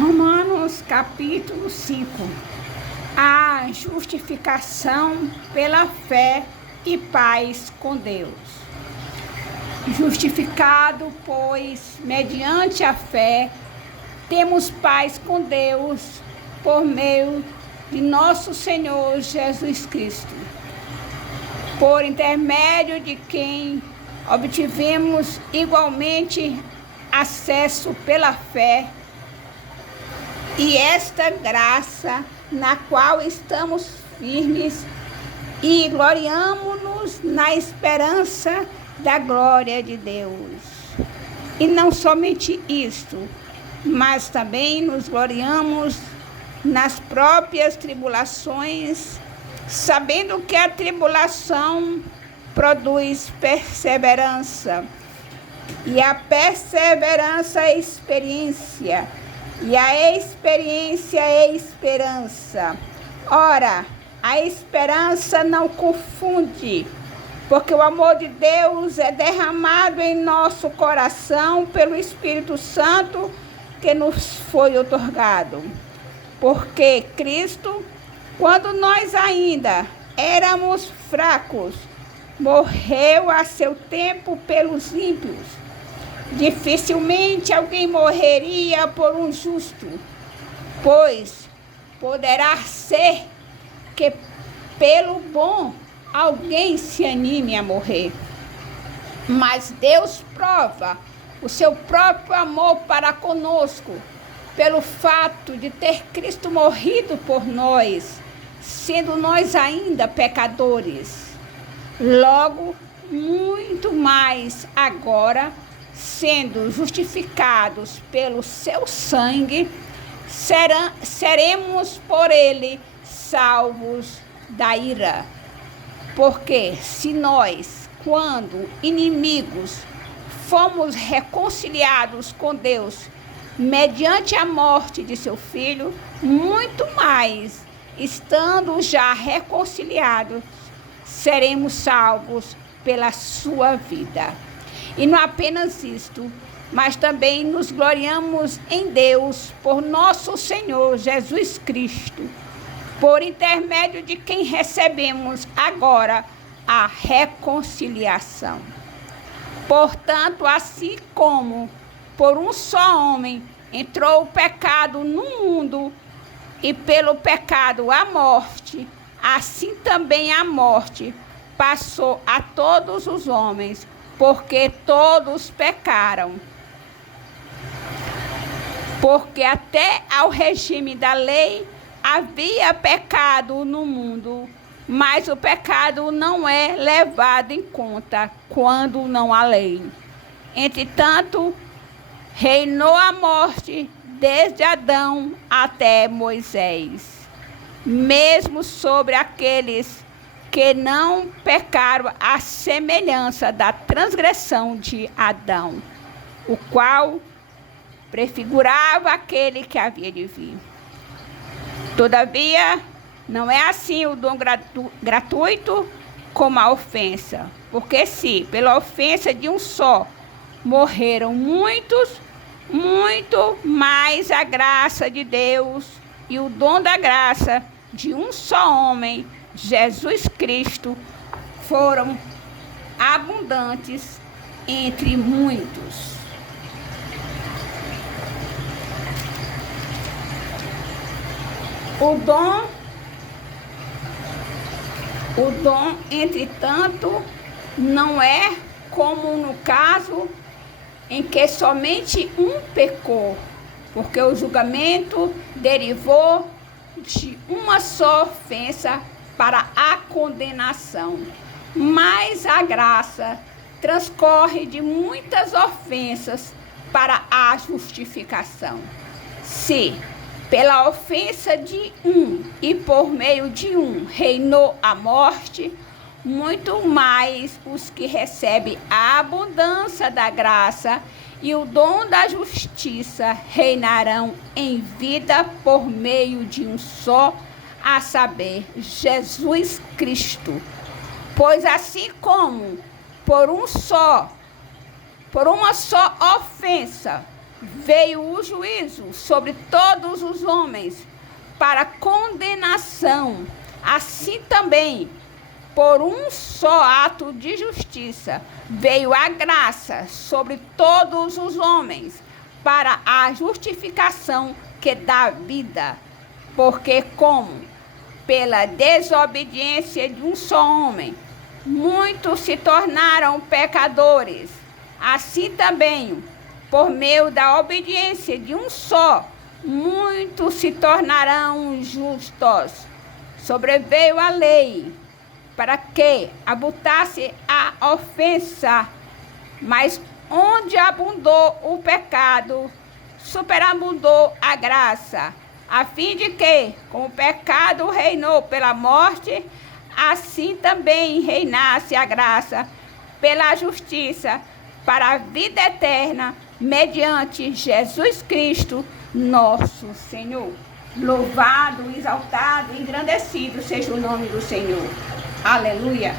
Romanos capítulo 5. A justificação pela fé e paz com Deus. Justificado, pois, mediante a fé, temos paz com Deus por meio de nosso Senhor Jesus Cristo, por intermédio de quem obtivemos igualmente acesso pela fé e esta graça na qual estamos firmes e gloriamo-nos na esperança da glória de Deus. E não somente isto, mas também nos gloriamos nas próprias tribulações, sabendo que a tribulação produz perseverança, e a perseverança é experiência, e a experiência é esperança. Ora, a esperança não confunde, porque o amor de Deus é derramado em nosso coração pelo Espírito Santo que nos foi outorgado. Porque Cristo, quando nós ainda éramos fracos, morreu a seu tempo pelos ímpios. Dificilmente alguém morreria por um justo, pois poderá ser que pelo bom alguém se anime a morrer. Mas Deus prova o seu próprio amor para conosco, pelo fato de ter Cristo morrido por nós, sendo nós ainda pecadores. Logo, muito mais agora, sendo justificados pelo seu sangue, seremos por ele salvos da ira. Porque se nós, quando inimigos, fomos reconciliados com Deus mediante a morte de seu Filho, muito mais, estando já reconciliados, seremos salvos pela sua vida. E não apenas isto, mas também nos gloriamos em Deus por nosso Senhor Jesus Cristo, por intermédio de quem recebemos agora a reconciliação. Portanto, assim como por um só homem entrou o pecado no mundo, e pelo pecado a morte, assim também a morte passou a todos os homens, porque todos pecaram. Porque até ao regime da lei havia pecado no mundo, mas o pecado não é levado em conta quando não há lei. Entretanto, reinou a morte desde Adão até Moisés, mesmo sobre aqueles que não pecaram, à semelhança da transgressão de Adão, o qual prefigurava aquele que havia de vir. Todavia, não é assim o dom gratuito como a ofensa, porque se pela ofensa de um só morreram muitos, muito mais a graça de Deus e o dom da graça de um só homem, Jesus Cristo, foram abundantes entre muitos. O dom, entretanto, não é como no caso em que somente um pecou, porque o julgamento derivou de uma só ofensa para a condenação. Mas a graça transcorre de muitas ofensas para a justificação. Se pela ofensa de um e por meio de um reinou a morte, muito mais os que recebem a abundância da graça e o dom da justiça reinarão em vida por meio de um só, a saber, Jesus Cristo. Pois assim como por uma só ofensa veio o juízo sobre todos os homens para condenação. Assim também, por um só ato de justiça, veio a graça sobre todos os homens para a justificação que dá vida. Porque como pela desobediência de um só homem muitos se tornaram pecadores, assim também, por meio da obediência de um só, muitos se tornarão justos. Sobreveio a lei para que abundasse a ofensa, mas onde abundou o pecado, superabundou a graça, a fim de que, como o pecado reinou pela morte, assim também reinasse a graça pela justiça para a vida eterna, mediante Jesus Cristo, nosso Senhor. Louvado, exaltado, engrandecido seja o nome do Senhor. Aleluia.